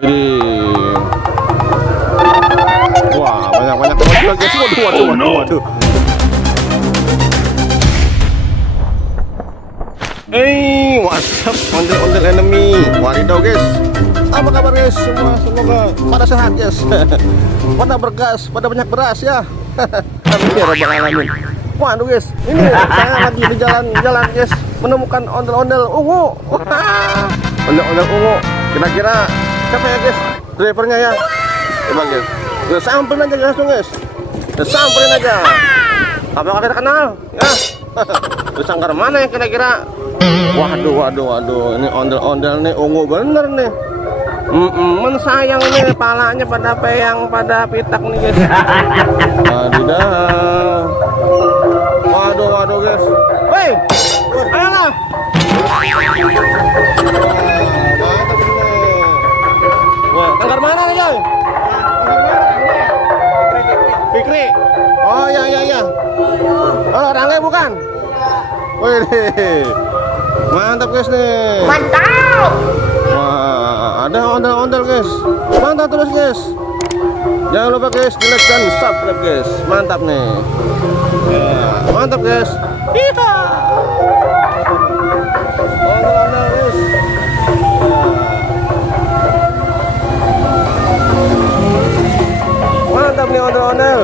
Ini. Wah, banyak ondel guys. Waduh. What's up ondel enemy. Wadidaw guys. Apa kabar guys semua? Semoga pada sehat guys. Pada bergas, pada banyak beras ya. Amin ya rabbal alamin. Waduh guys, ini saya lagi di jalan guys, menemukan ondel-ondel ungu. Ondel-ondel ungu. Kira-kira siapa ya guys? Drivernya ya. Coba guys. Udah samperin aja langsung guys. Udah samperin aja. Apakah kita kenal? Ya. Udah sangkar mana yang kira-kira? Waduh. Ini ondel-ondel nih ungu bener nih. Sayang nih palanya pada peyang, pada pitak nih guys. Waduh guys. Woi, ayolah. Wah, tangkar mana nih guys? Fikri. Oh iya. Oh, Rangga bukan? Wih, mantap guys nih. Mantap. Wah, ada ondel-ondel guys. Mantap terus guys. Jangan lupa guys, di like dan subscribe guys. Mantap nih. Ya, mantap guys. Hiha. Ondel-ondel guys. Mantap nih ondel-ondel.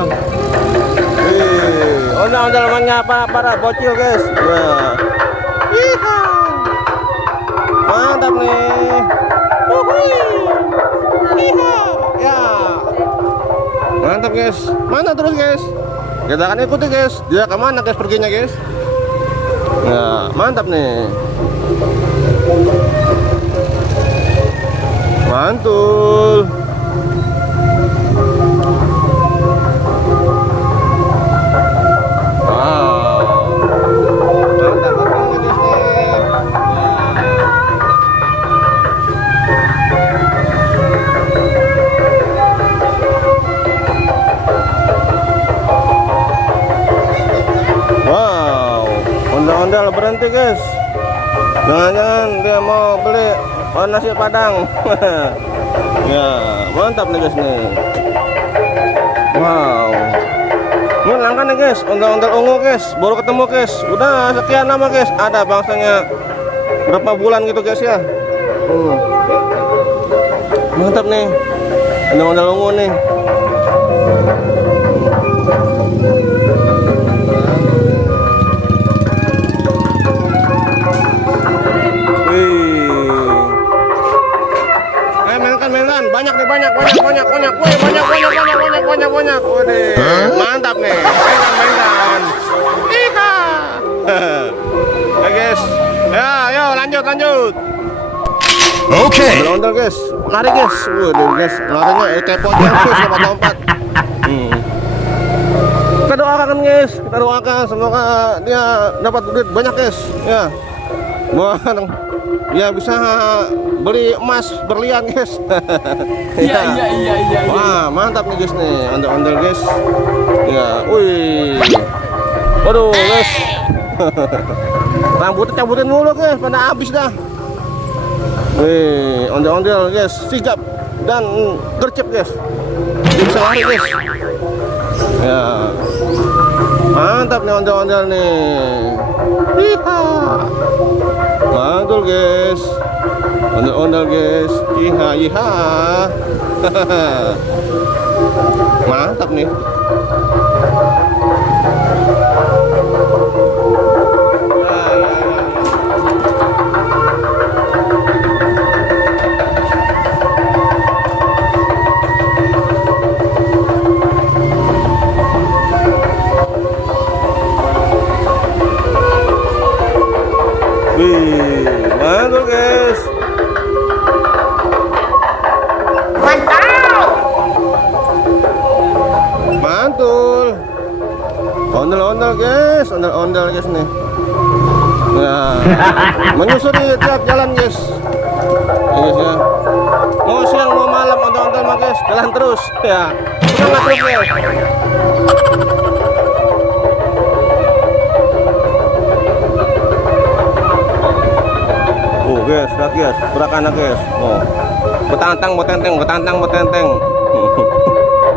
Ondel-ondel menyapa para bocil guys. Wah. Hiha. Mantap nih. Ya. Mantap guys. Mantap terus guys. Kita akan ikuti guys. Dia kemana guys perginya guys? Ya, mantap nih. Mantul. Ondel berhenti guys. Jangan-jangan dia mau beli nasi padang. Ya, mantap nih guys nih. Wow. Ini langka nih guys, ondel-ondel ungu guys. Baru ketemu guys. Udah sekian lama guys. Ada bangsanya berapa bulan gitu guys ya. Mantap nih. Ondel-ondel ungu nih. Banyak. Waduh, mantap nih. Mainan. Iha. Ya guys. Ya, ayo lanjut. Oke. Ondel guys. Lari guys. Waduh guys, larinya kayak pocong guys, lompat. Kita doakan semoga dia dapat duit banyak guys. Ya. Wah, ya bisa beli emas berlian guys. Iya. Wah, mantap nih guys nih, ondel-ondel guys. Ya, wih. Waduh guys. Rambutnya cabutin mulu guys, pada habis dah. Wih, ondel-ondel guys, sigap dan gercep guys. Bisa lari guys. Ya. Mantap nih ondel-ondel nih. Hiha. Mantul guys. Ondel-ondel guys. Iha. Mantap nih. Mantul guys. Mantap. Mantul. Ondel-ondel guys nih. Ya, menyusuri tiap jalan guys. Guys ya. Mau siang mau malam ondel-ondel mah guys, jalan terus ya. Semangat terus guys. Guys, lihat guys, gerakannya guys. Oh. Betantang buat tenteng, betantang buat tenteng.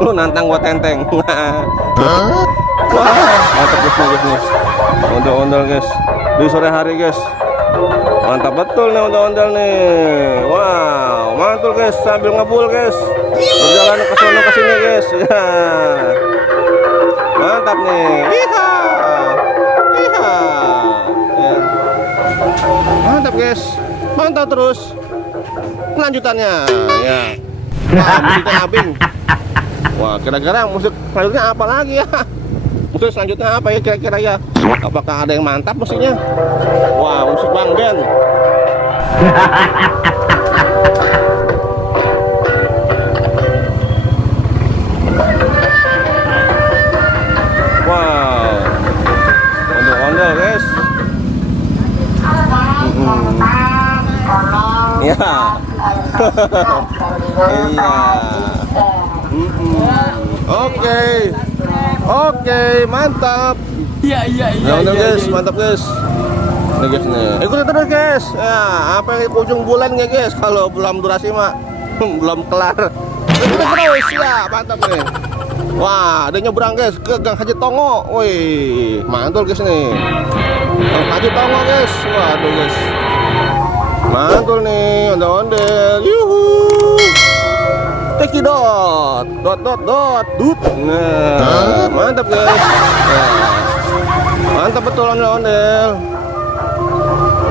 Lu nantang buat tenteng. Wah, mantap guys nih. Ondel-ondel guys. Di sore hari guys. Mantap betul nih ondel-ondel nih. Wow, mantul guys sambil ngebul guys. Berjalan ke sana ke sini guys. Ya. Mantap nih. Iha. Iha. Ya. Mantap guys. Mantap terus. Kelanjutannya ya. Wah, musiknya abing. Wah, kira-kira musik selanjutnya apa lagi ya? Musik selanjutnya apa ya kira-kira ya? Apakah ada yang mantap musiknya? Wah, musik Bang Ben. Wow, ondel-ondel guys. Ya. Iya. Oke, mantap. Iya. Ondel guys, mantap guys. Nih guys nih. Ikutin terus guys. Ya, apa yang ujung bulan ya guys? Kalau belum durasi mah belum kelar. Ikutin terus ya, mantap nih. Wah, ada nyebrang guys ke Gang Haji Tongo. Wih, mantul guys nih. Gang Haji Tongo guys. Waduh guys. Mantul nih, ondel-ondel. Yuhu. Teki dot. Dut. Nah, mantap guys. Nah, mantap betul ondel-ondel.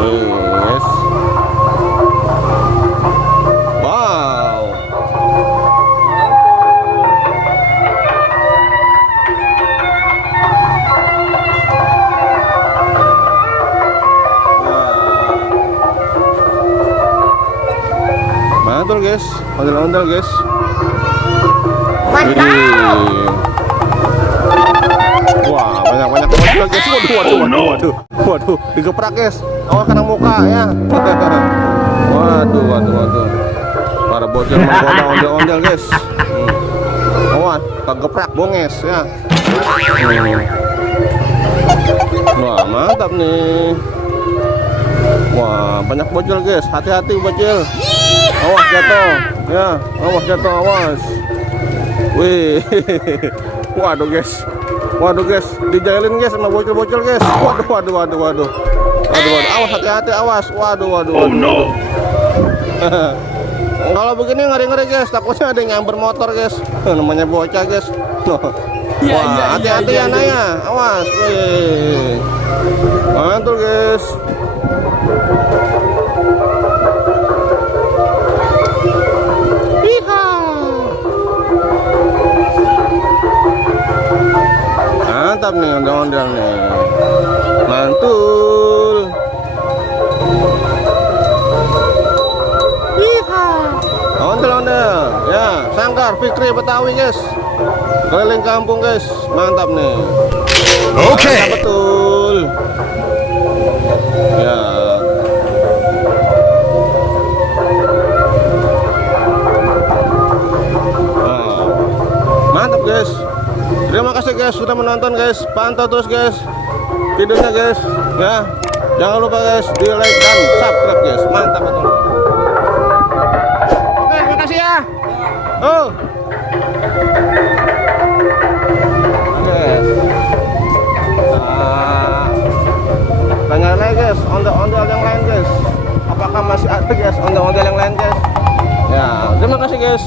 Yes. Wow. Mantul guys, ondel-ondel guys. Mantap. Wah, banyak bocil guys. Waduh, digeprak guys. Awas kena muka ya. Waduh. Para bocil menggoda ondel-ondel guys. Awas, kegeprak bonges ya. Wah, mantap nih. Wah, banyak bocil guys. Hati-hati bocil. Awas jatuh. Ya, awas jatuh, awas. Wih. Waduh guys, dijailin guys sama bocil-bocil guys. Waduh. Awas, hati-hati, awas. Waduh. Oh no. Kalau begini ngeri-ngeri guys, takutnya ada yang nyamber motor guys. Namanya bocah guys. Wah, hati-hati ya Naya. Awas. Wih. Mantul guys. Mantap nih ondel-ondel nih. Mantul. Ondel-ondel. Ya, Sangkar Fikri Betawi guys. Keliling kampung guys. Mantap nih. Oke. Mantap betul. Ya. Nah, mantap guys. Terima kasih guys sudah menonton guys. Pantau terus guys videonya guys ya. Jangan lupa guys di like dan subscribe guys. Mantap betul. Oke, terima kasih ya. Oke. Tanya lagi guys ondel-ondel yang lain guys. Apakah masih ada guys ondel-ondel yang lain guys? Ya, terima kasih guys.